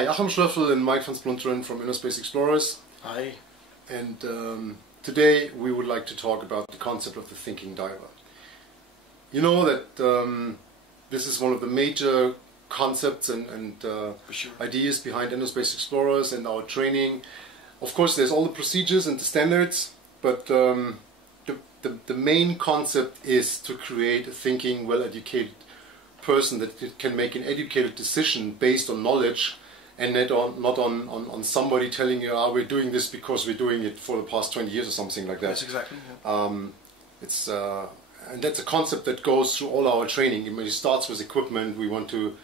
Hi, Achim Schloeffel and Mike van Splunteren from Innerespace Explorers. Hi. And today we would like to talk about the concept of the thinking diver. You know that this is one of the major concepts and sure. ideas behind Innerespace Explorers and our training. Of course, there's all the procedures and the standards, but the main concept is to create a thinking, well-educated person that can make an educated decision based on knowledge and not on somebody telling you, we're doing this because we're doing it for the past 20 years or something like that. That's exactly. Yeah. And that's a concept that goes through all our training. When it starts with equipment, we want to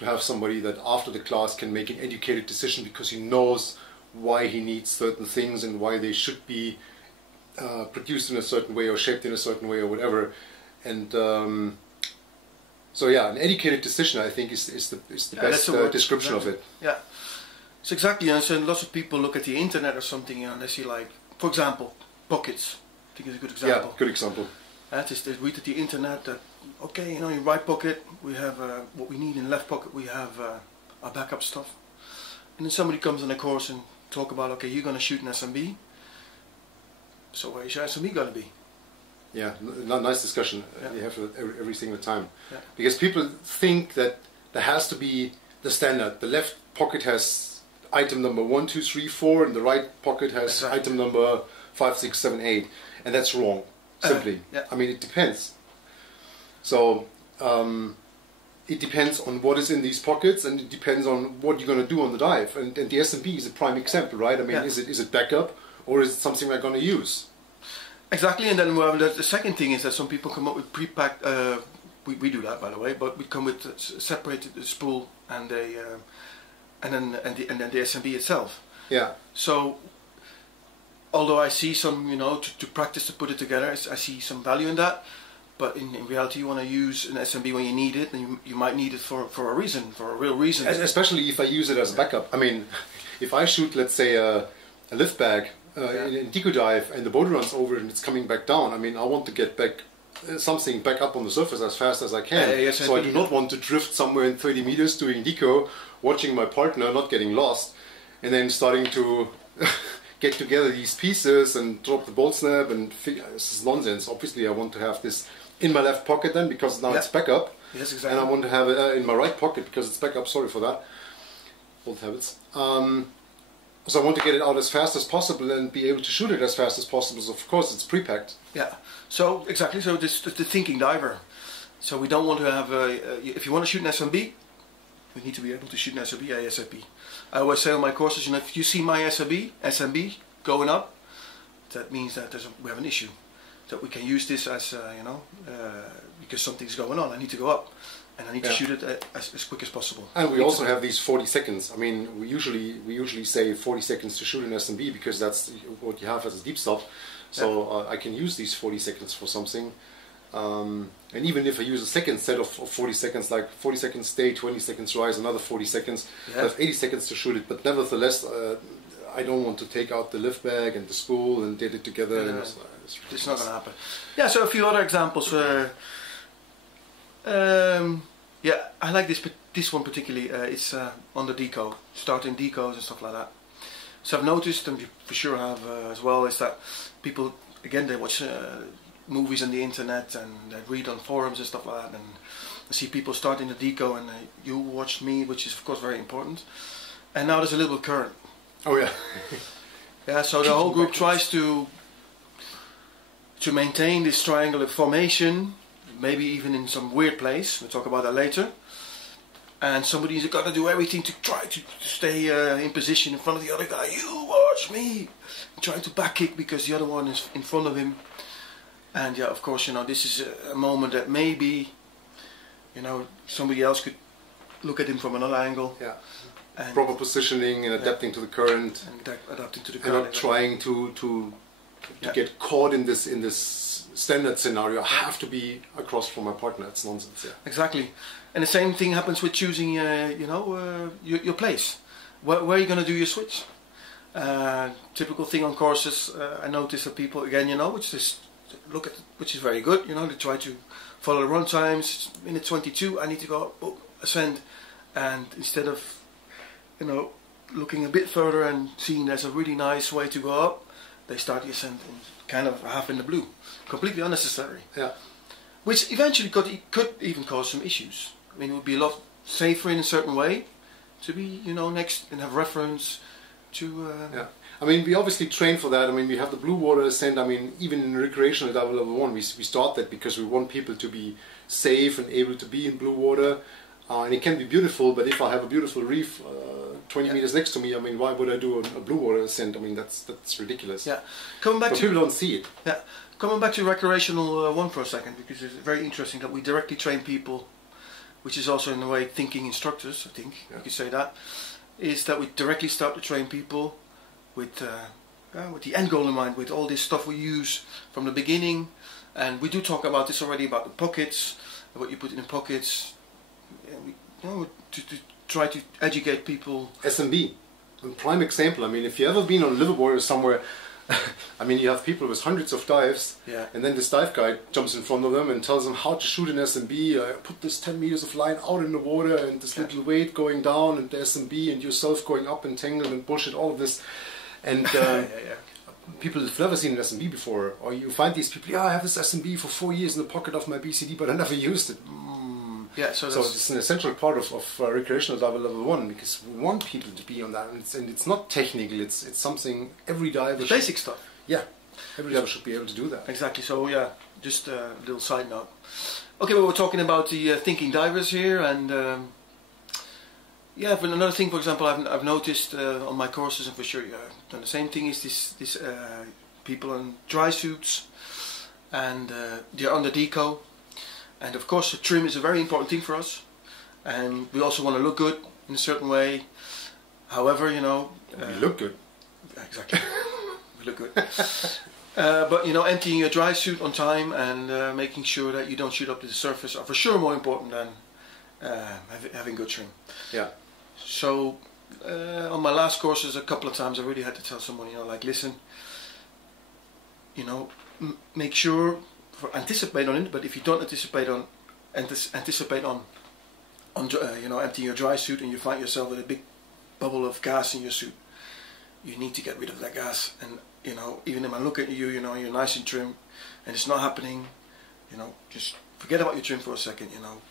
have somebody that after the class can make an educated decision because he knows why he needs certain things and why they should be produced in a certain way or shaped in a certain way or whatever. And so yeah, an educated decision, I think, is the best description of it. Yeah, it's exactly. And so lots of people look at the internet or something, and they see, like, for example, pockets. I think it's a good example. Yeah, good example. They read at the internet that, okay, in right pocket we have what we need, in left pocket we have our backup stuff. And then somebody comes on a course and talk about, okay, you're going to shoot an SMB. So where's your SMB going to be? Yeah, nice discussion. Yeah. You have every single time. Yeah. Because people think that there has to be the standard. The left pocket has item number 1, 2, 3, 4, and the right pocket has item number 5, 6, 7, 8. And that's wrong, simply. Yeah. I mean, it depends. So, it depends on what is in these pockets, and it depends on what you're going to do on the dive. And the SMB is a prime example, right? I mean, is it backup, or is it something we're going to use? Exactly, and then the second thing is that some people come up with pre-packed. We do that, by the way, but we come with separated the spool and then the SMB itself. Yeah. So, although I see some, to practice to put it together, I see some value in that. But in reality, you want to use an SMB when you need it, and you might need it for a reason, for a real reason. Especially if I use it as a backup. I mean, if I shoot, let's say, a lift bag. In deco dive and the boat runs over and it's coming back down. I mean, I want to get something back up on the surface as fast as I can. So I do not want to drift somewhere in 30 meters doing deco, watching my partner not getting lost, and then starting to get together these pieces and drop the bolt snap and figure, this is nonsense. Obviously, I want to have this in my left pocket then because now it's backup. Yes, exactly. And I want to have it in my right pocket because it's backup. Sorry for that. Old habits. So I want to get it out as fast as possible and be able to shoot it as fast as possible. So of course it's pre-packed. Yeah. So exactly. So this the thinking diver. So we don't want to have if you want to shoot an SMB, we need to be able to shoot an SMB ASAP. I always say on my courses, if you see my SMB going up, that means that we have an issue. That we can use this as because something's going on. I need to go up. And I need to shoot it as quick as possible. And we also have these 40 seconds. I mean, we usually say 40 seconds to shoot an SMB because that's what you have as a deep stop. So I can use these 40 seconds for something. And even if I use a second set of 40 seconds, like 40 seconds stay, 20 seconds rise, another 40 seconds, I have 80 seconds to shoot it. But nevertheless, I don't want to take out the lift bag and the spool and get it together. No. It's not going to happen. Yeah, so a few other examples. Yeah, I like this one particularly. It's on the deco, starting decos and stuff like that. So I've noticed, and you for sure have as well, is that people, again, they watch movies on the internet and they read on forums and stuff like that, and I see people starting the deco and you watch me, which is of course very important. And now there's a little current. Oh yeah. Yeah, so the whole group tries to maintain this triangular formation. Maybe even in some weird place, we'll talk about that later. And somebody's got to do everything to try to stay in position in front of the other guy. You watch me! Trying to back kick because the other one is in front of him. And yeah, of course, this is a moment that maybe, somebody else could look at him from another angle. Yeah. And proper positioning and adapting to the current. And adapting to the current. And not trying to get caught in this standard scenario. I have to be across from my partner. It's nonsense. Yeah. Exactly. And the same thing happens with choosing, your place. Where are you going to do your switch? Typical thing on courses. I notice that people again, which is very good. They try to follow the run times. Minute 22, I need to go ascend, and instead of you know, looking a bit further and seeing there's a really nice way to go up, they start the ascent in kind of half in the blue, completely unnecessary. Yeah. Which eventually could even cause some issues. I mean, it would be a lot safer in a certain way to be, you know, next and have reference to. Yeah. I mean, we obviously train for that. I mean, we have the blue water ascent. I mean, even in recreational dive level 1, we start that because we want people to be safe and able to be in blue water. And it can be beautiful, but if I have a beautiful reef 20 meters next to me, I mean, why would I do a blue water ascent? I mean, that's ridiculous. Yeah. Coming back but people don't see it. Yeah. Coming back to recreational 1 for a second, because it's very interesting that we directly train people, which is also in a way thinking instructors, I think you could say that, is that we directly start to train people with the end goal in mind, with all this stuff we use from the beginning. And we do talk about this already, about the pockets, what you put in the pockets, and to try to educate people. SMB, a prime example. I mean, if you've ever been on liveaboard or somewhere, I mean, you have people with hundreds of dives, and then this dive guide jumps in front of them and tells them how to shoot an SMB. Put this 10 meters of line out in the water, and this little weight going down, and the SMB, and yourself going up and tangled and bullshit, all of this. And people have never seen an SMB before, or you find these people, I have this SMB for 4 years in the pocket of my BCD, but I never used it. Yeah, so it's an essential part of recreational diver level 1, because we want people to be on that, and it's not technical. It's something every diver. The basic stuff. Yeah, every diver should be able to do that. Exactly. So yeah, just a little side note. Okay, well, we're talking about the thinking divers here, and yeah, but another thing, for example, I've noticed on my courses, and for sure I've done the same thing, is this people in dry suits, and they're under deco. And of course, the trim is a very important thing for us, and we also want to look good in a certain way. However, you know, we look good. Exactly, we look good. But you know, emptying your dry suit on time and making sure that you don't shoot up to the surface are for sure more important than having good trim. Yeah. So on my last courses, a couple of times I really had to tell someone, you know, like, listen, you know, make sure. Anticipate on it, but if you don't anticipate on you know, emptying your dry suit and you find yourself with a big bubble of gas in your suit, you need to get rid of that gas. And you know, even if I look at you, you know, you're nice and trim, and it's not happening, you know, just forget about your trim for a second, you know.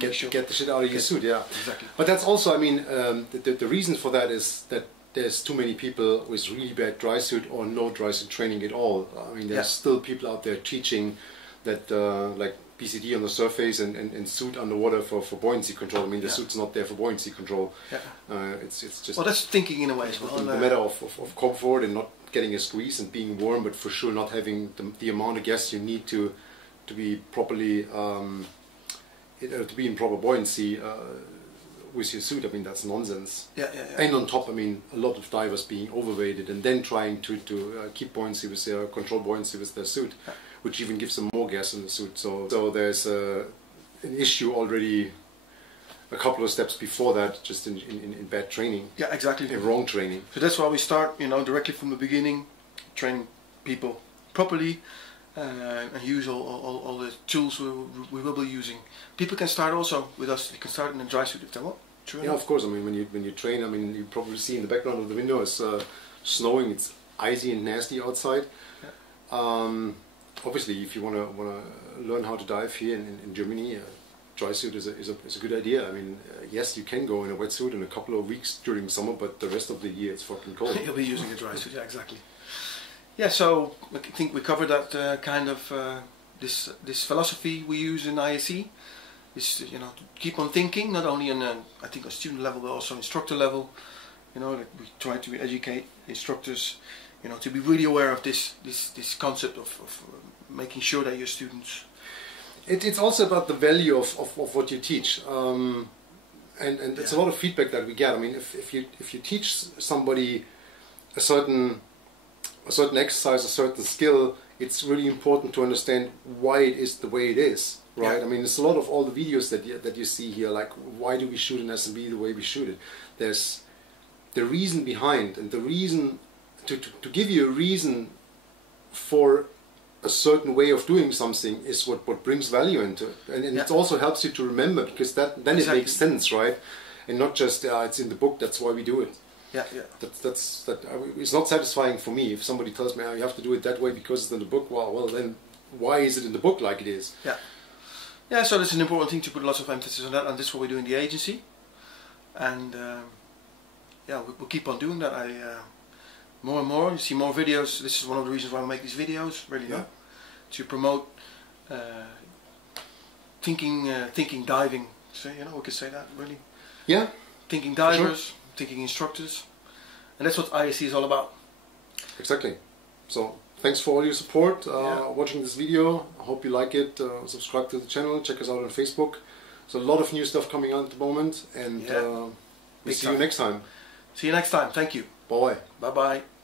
Get the shit out of your suit, yeah. Exactly. But that's also, I mean, the reason for that is that there's too many people with really bad dry suit or no dry suit training at all. I mean, there's still people out there teaching that like BCD on the surface and suit underwater for buoyancy control. I mean, the suit's not there for buoyancy control. Yeah. It's just. Well, that's thinking in a way as well. The matter of comfort and not getting a squeeze and being warm, but for sure not having the amount of gas you need to be properly to be in proper buoyancy. With your suit, I mean, that's nonsense. Yeah. And on top, I mean, a lot of divers being overweighted and then trying to keep buoyancy with their control buoyancy with their suit, which even gives them more gas in the suit. So there's an issue already a couple of steps before that, just in bad training. Yeah, exactly. In wrong training. So that's why we start, you know, directly from the beginning, training people properly. And use all the tools we will be using. People can start also with us. They can start in a dry suit if they want. True enough. Of course. I mean, when you train, I mean, you probably see in the background of the window it's snowing. It's icy and nasty outside. Yeah. Obviously, if you want to learn how to dive here in Germany, dry suit is a good idea. I mean, yes, you can go in a wetsuit in a couple of weeks during summer, but the rest of the year it's fucking cold. You'll be using a dry suit. Yeah, exactly. Yeah, so I think we covered that kind of this philosophy we use in ISE is, you know, to keep on thinking, not only on I think a student level but also instructor level. You know, that we try to educate instructors, you know, to be really aware of this concept of making sure that your students. It's also about the value of what you teach, and it's a lot of feedback that we get. I mean, if you teach somebody a certain exercise, a certain skill, it's really important to understand why it is the way it is, right? I mean, it's a lot of all the videos that you see here, like why do we shoot an SMB the way we shoot it? There's the reason behind, and the reason to give you a reason for a certain way of doing something is what brings value into it, and it also helps you to remember, because then it makes sense, right? and not just it's in the book, that's why we do it. Yeah, yeah. It's not satisfying for me if somebody tells me, oh, you have to do it that way because it's in the book. Well, then why is it in the book like it is? Yeah. Yeah, so that's an important thing to put lots of emphasis on that, and this is what we do in the agency. And yeah, we'll keep on doing that. More and more, you see more videos. This is one of the reasons why we make these videos, really, yeah. To promote thinking diving. So, you know, we could say that, really. Yeah. Thinking divers, sure. Thinking instructors. And that's what ISC is all about. Exactly. So, thanks for all your support, watching this video. I hope you like it. Subscribe to the channel, check us out on Facebook. There's a lot of new stuff coming out at the moment, and we'll see you next time. See you next time. Thank you. Bye. Bye-bye.